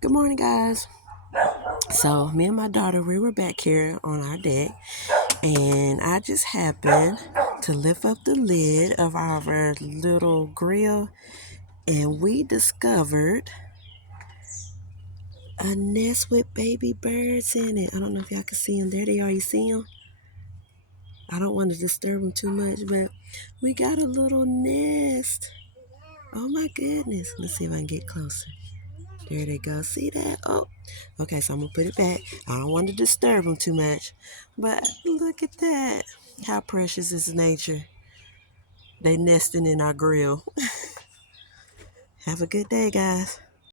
Good morning, guys. So, me and my daughter, we were back here on our deck, and I just happened to lift up the lid of our little grill, and we discovered a nest with baby birds in it. I don't know if y'all can see them. There they are. You see them? I don't want to disturb them too much, but we got a little nest. Oh my goodness. Let's see if I can get closer. There they go. See that? Oh, okay. So I'm gonna put it back. I don't want to disturb them too much, but look at that. How precious is nature? They nesting in our grill. Have a good day, guys.